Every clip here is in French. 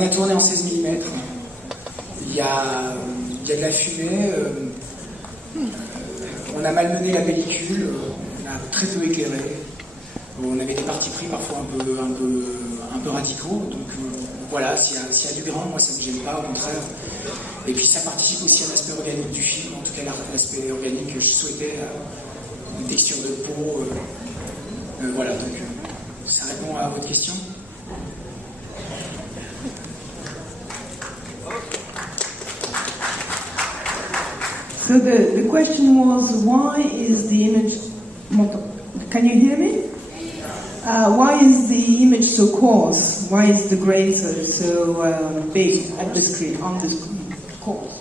On a tourné en 16 mm. Il y a de la fumée. On a malmené la pellicule. On a très peu éclairé. On avait des partis pris parfois un peu radicaux. Donc voilà, s'il y a du grain, moi ça ne me gêne pas, au contraire. Et puis ça participe aussi à l'aspect organique du film, en tout cas l'aspect organique que je souhaitais, une texture de peau. Voilà, donc ça répond à votre question. So the question was, why is the image... Can you hear me? Why is the image so coarse? Why is the grain so big on the screen? Coarse.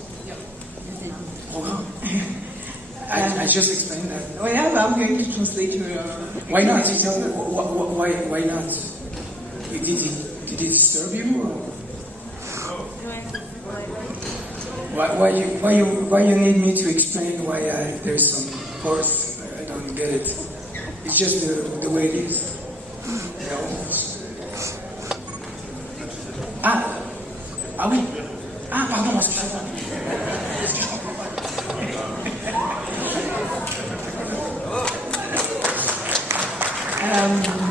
I just explained that. Oh yeah, I'm going to translate your... Why not? Why not? Did it disturb you? Why you need me to explain why there's some coarse? I don't get it. It's just the way it is. Ah oui. Ah pardon, excusez-moi.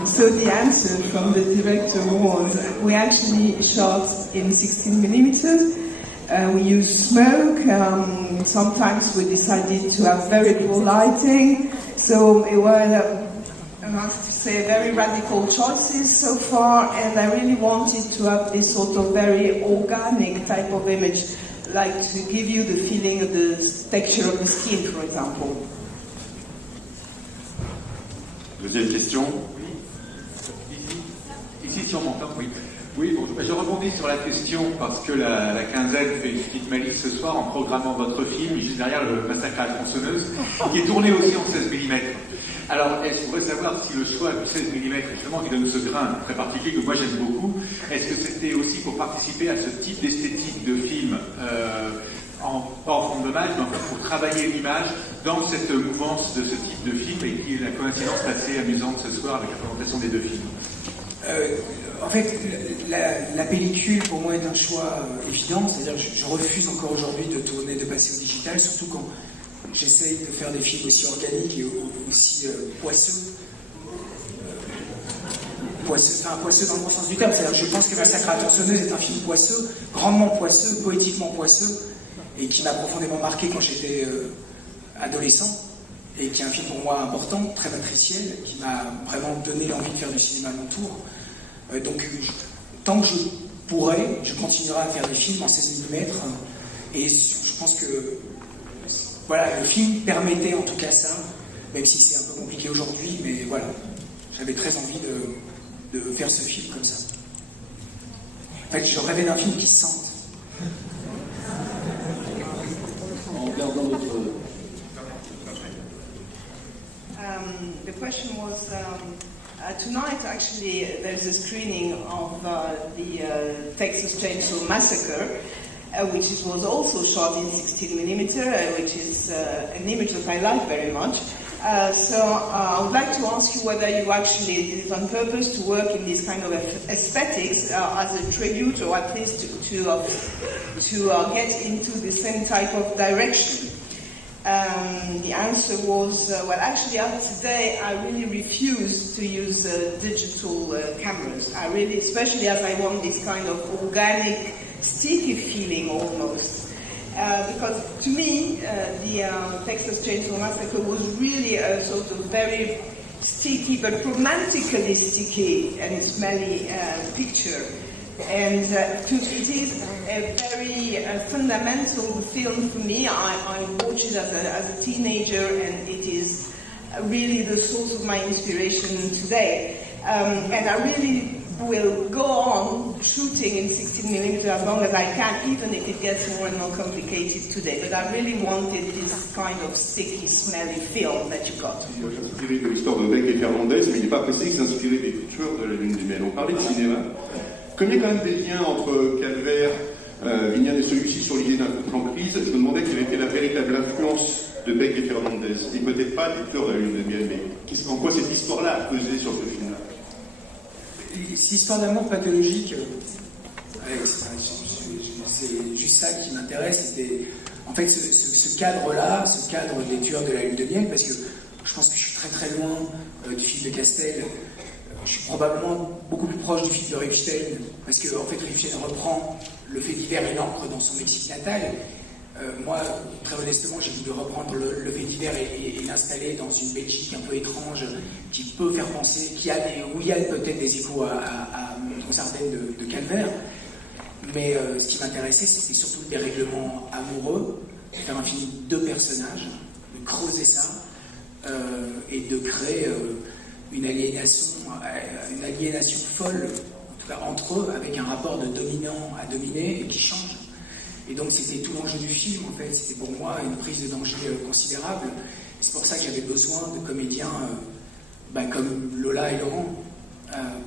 So the answer from the director was, we actually shot in 16 millimeters. We used smoke. Sometimes we decided to have very poor lighting. So it was, I have to say, very radical choices so far. And I really wanted to have this sort of very organic type of image, like to give you the feeling of the texture of the skin, for example. Deuxième question. Ici, si on m'entend, oui. Oui, bon, je rebondis sur la question parce que la quinzaine fait une petite malice ce soir en programmant votre film, juste derrière le Massacre à la tronçonneuse, qui est tourné aussi en 16 mm. Alors, je voudrais savoir si le choix du 16 mm, justement, qui donne ce grain très particulier que moi j'aime beaucoup, est-ce que c'était aussi pour participer à ce type d'esthétique de film pas en forme d'hommage, mais en fait pour travailler l'image dans cette mouvance de ce type de film, et qui est la coïncidence assez amusante ce soir avec la présentation des deux films. En fait, la pellicule pour moi est un choix évident, c'est-à-dire que je refuse encore aujourd'hui de passer au digital, surtout quand j'essaye de faire des films aussi organiques et aussi poisseux. Poisseux dans le bon sens du terme, c'est-à-dire que je pense que Massacre à la tronçonneuse est un film poisseux, grandement poisseux, poétiquement poisseux, et qui m'a profondément marqué quand j'étais adolescent, et qui est un film pour moi important, très matriciel, qui m'a vraiment donné envie de faire du cinéma à mon tour. Donc, tant que je pourrai, je continuerai à faire des films en 16 mm, et je pense que voilà, le film permettait en tout cas ça, même si c'est un peu compliqué aujourd'hui, mais voilà, j'avais très envie de faire ce film comme ça. En fait, je rêvais d'un film qui se sente. En regardant votre... The question was, tonight actually there's a screening of the Texas Chainsaw Massacre, which was also shot in 16mm, which is an image that I like very much. So I would like to ask you whether you actually did it on purpose to work in this kind of aesthetics as a tribute, or at least to get into the same type of direction. The answer was, well, actually, today I really refuse to use digital cameras. I really, especially as I want this kind of organic, sticky feeling almost. Because to me, the Texas Chainsaw Massacre was really a sort of very sticky, but romantically sticky and smelly picture. And it is a very fundamental film for me. I watched it as a teenager, and it is really the source of my inspiration today. And I really will go on shooting in 16mm as long as I can, even if it gets more and more complicated today. But I really wanted this kind of sticky, smelly film that you got. Il est inspiré de l'histoire de Beck et Fernandez, mais il n'est pas précisé que c'est inspiré des features de la Lune du Miel. On parlait de cinéma. Comme il y a quand même des liens entre Calvaire, Vignane et celui-ci sur l'idée d'un couple en crise, je me demandais quelle était la véritable influence de Beck et Fernandez. Et peut-être pas des fleurs de la Lune de Miel, mais en quoi cette histoire-là a pesé sur ce film-là? Cette histoire d'amour pathologique, Ouais, c'est juste ça qui m'intéresse. C'était en fait ce cadre-là, ce cadre des tueurs de la lune de miel, parce que je pense que je suis très très loin du film de Castel. Je suis probablement beaucoup plus proche du film de Rifstein, parce que en fait Rifstein reprend le fait divers et l'ancre dans son Mexique natal. Moi, très modestement, j'ai voulu reprendre le fait divers et l'installer dans une Belgique un peu étrange, qui peut faire penser, où il y a peut-être des échos aux Ardennes de Calvaire. Mais ce qui m'intéressait, c'était surtout le dérèglement amoureux, de faire un film de personnages, de creuser ça, et de créer une aliénation folle, en tout cas entre eux, avec un rapport de dominant à dominé qui change. Et donc c'était tout l'enjeu du film, en fait. C'était pour moi une prise de danger considérable. C'est pour ça que j'avais besoin de comédiens comme Lola et Laurent,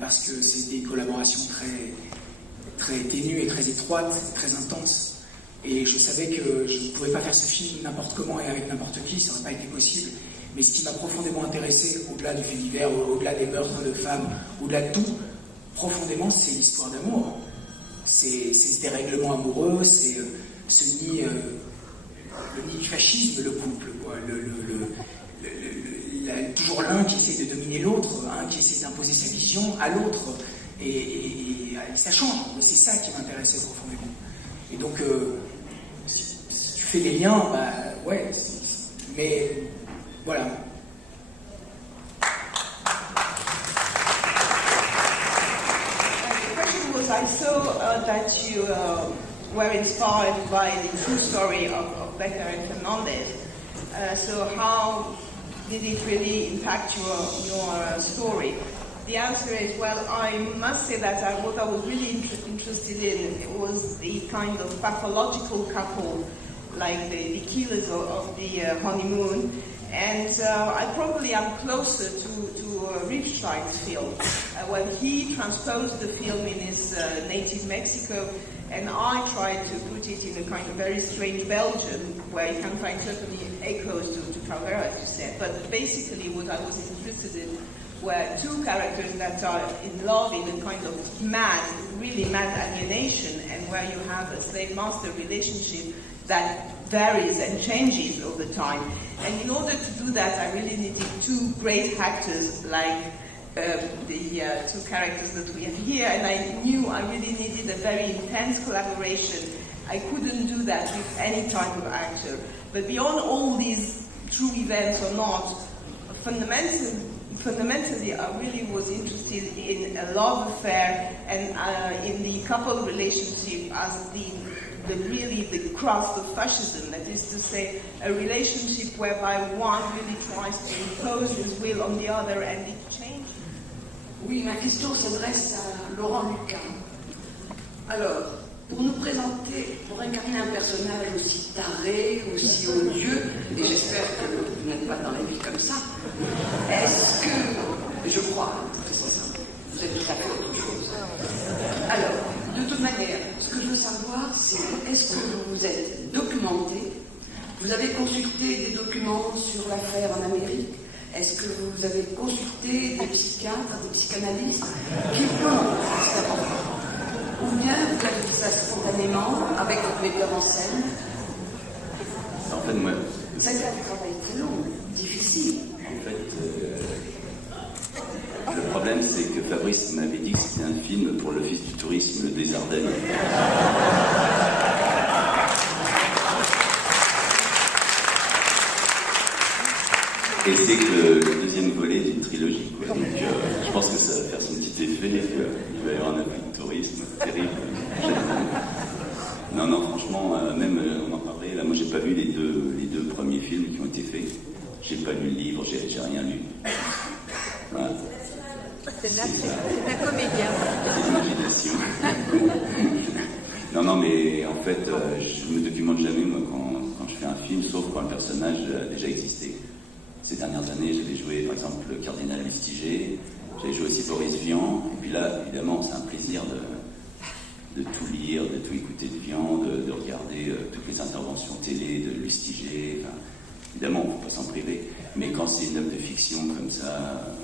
parce que c'était une collaboration très ténue et très étroite, très intense. Et je savais que je ne pouvais pas faire ce film n'importe comment et avec n'importe qui, ça n'aurait pas été possible. Mais ce qui m'a profondément intéressé, au-delà du fait divers, au-delà des meurtres de femmes, au-delà de tout, profondément, c'est l'histoire d'amour. C'est ce dérèglement amoureux, c'est le nid du fascisme, le couple, quoi. Toujours l'un qui essaie de dominer l'autre, un qui essaie d'imposer sa vision à l'autre, et ça change. Et c'est ça qui m'intéressait profondément. Et donc, si tu fais des liens, ouais, mais voilà. I saw that you were inspired by the true story of Becker and Fernandez. So how did it really impact your story? The answer is, well, I must say that what I was really interested in was the kind of pathological couple, like the killers of the honeymoon. And I probably am closer to Rifstein's film, when he transposed the film in his native Mexico, and I tried to put it in a kind of very strange Belgium, where you can find certainly echoes to Tavier, as you said. But basically what I was interested in were two characters that are in love in a kind of really mad alienation, and where you have a slave-master relationship that varies and changes over time. And in order to do that, I really needed two great actors like the two characters that we have here, and I knew I really needed a very intense collaboration. I couldn't do that with any type of actor. But beyond all these true events or not, fundamentally I really was interested in a love affair and in the couple relationship as the crust of fascism, that is to say, a relationship whereby one really tries to impose his will on the other and it changes. Oui, ma question s'adresse à Laurent Lucas. Alors, pour nous présenter, pour incarner un personnage aussi taré, aussi odieux, et j'espère que vous n'êtes pas dans la vie comme ça, est-ce que, je crois, c'est ça, vous êtes tout à fait autre chose. Alors, de toute manière, ce que je veux savoir, c'est est-ce que vous vous êtes documenté, vous avez consulté des documents sur l'affaire en Amérique, est-ce que vous avez consulté des psychiatres, des psychanalystes qui pensent c'est important, ou bien vous avez fait ça spontanément avec votre metteur en scène? En fait, moi... Ça a été un travail très long, difficile. En fait, le problème, c'est que Fabrice m'avait dit que c'était un film pour l'Office du tourisme des Ardennes. Et c'est que le deuxième volet d'une trilogie, quoi. Donc, je pense que ça va faire son petit effet, qu'il va y avoir un effet de tourisme terrible. Non, franchement, même on en parlait, là, moi j'ai pas vu les deux premiers films qui ont été faits. J'ai pas lu le livre, j'ai rien lu. Voilà. C'est un comédien. C'est l'imagination. Non, mais en fait, je me documente jamais, moi, quand je fais un film, sauf quand le personnage a déjà existé. Ces dernières années, j'avais joué, par exemple, le cardinal Lustiger, j'avais joué aussi Boris Vian, et puis là, évidemment, c'est un plaisir de tout lire, de tout écouter de Vian, de regarder toutes les interventions télé de Lustiger, enfin, évidemment, on ne peut pas s'en priver. Mais quand c'est une œuvre de fiction comme ça,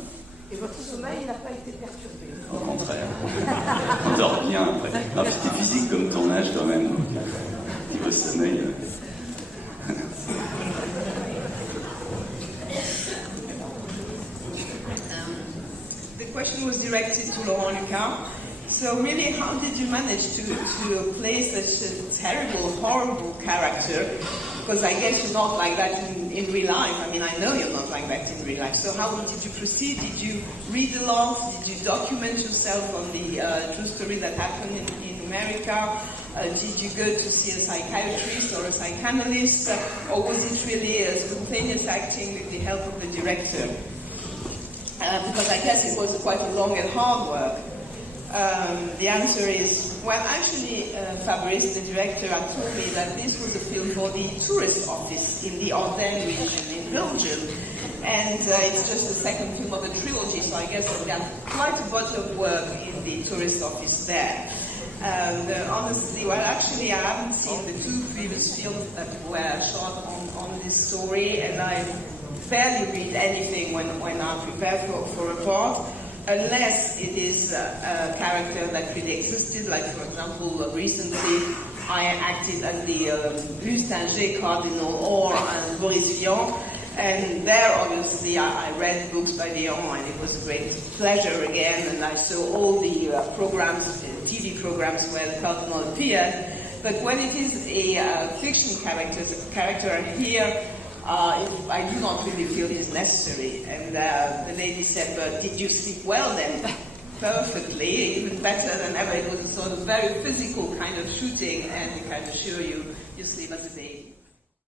Et votre sommeil n'a pas été perturbé? Au contraire. On dort bien après. C'était physique comme tournage quand même. Niveau sommeil. The question was directed to Laurent Lucas. So really, how did you manage to play such a terrible, horrible character? Because I guess you're not like that in real life. I mean, I know you're not like that in real life. So how did you proceed? Did you read a lot? Did you document yourself on the true story that happened in America? Did you go to see a psychiatrist or a psychanalyst? Or was it really a spontaneous acting with the help of the director? Because I guess it was quite a long and hard work. The answer is, well, actually, Fabrice, the director, had told me that this was a film for the tourist office in the Ardennes region in Belgium. And it's just the second film of a trilogy, so I guess they had quite a lot of work in the tourist office there. Honestly, well, actually, I haven't seen the two previous films that were shot on this story, and I barely read anything when I prepare for a part. Unless it is a character that really existed, like for example, recently I acted as the Lustinger Cardinal or Boris Vian, and there obviously I read books by Vian, and it was a great pleasure again, and I saw all the programs, TV programs where the Cardinal appeared. But when it is a fiction character here, I do not really feel it is necessary. And the lady said, but did you sleep well then? Perfectly, even better than ever. It was a sort of very physical kind of shooting, and I can assure you, you sleep as a baby.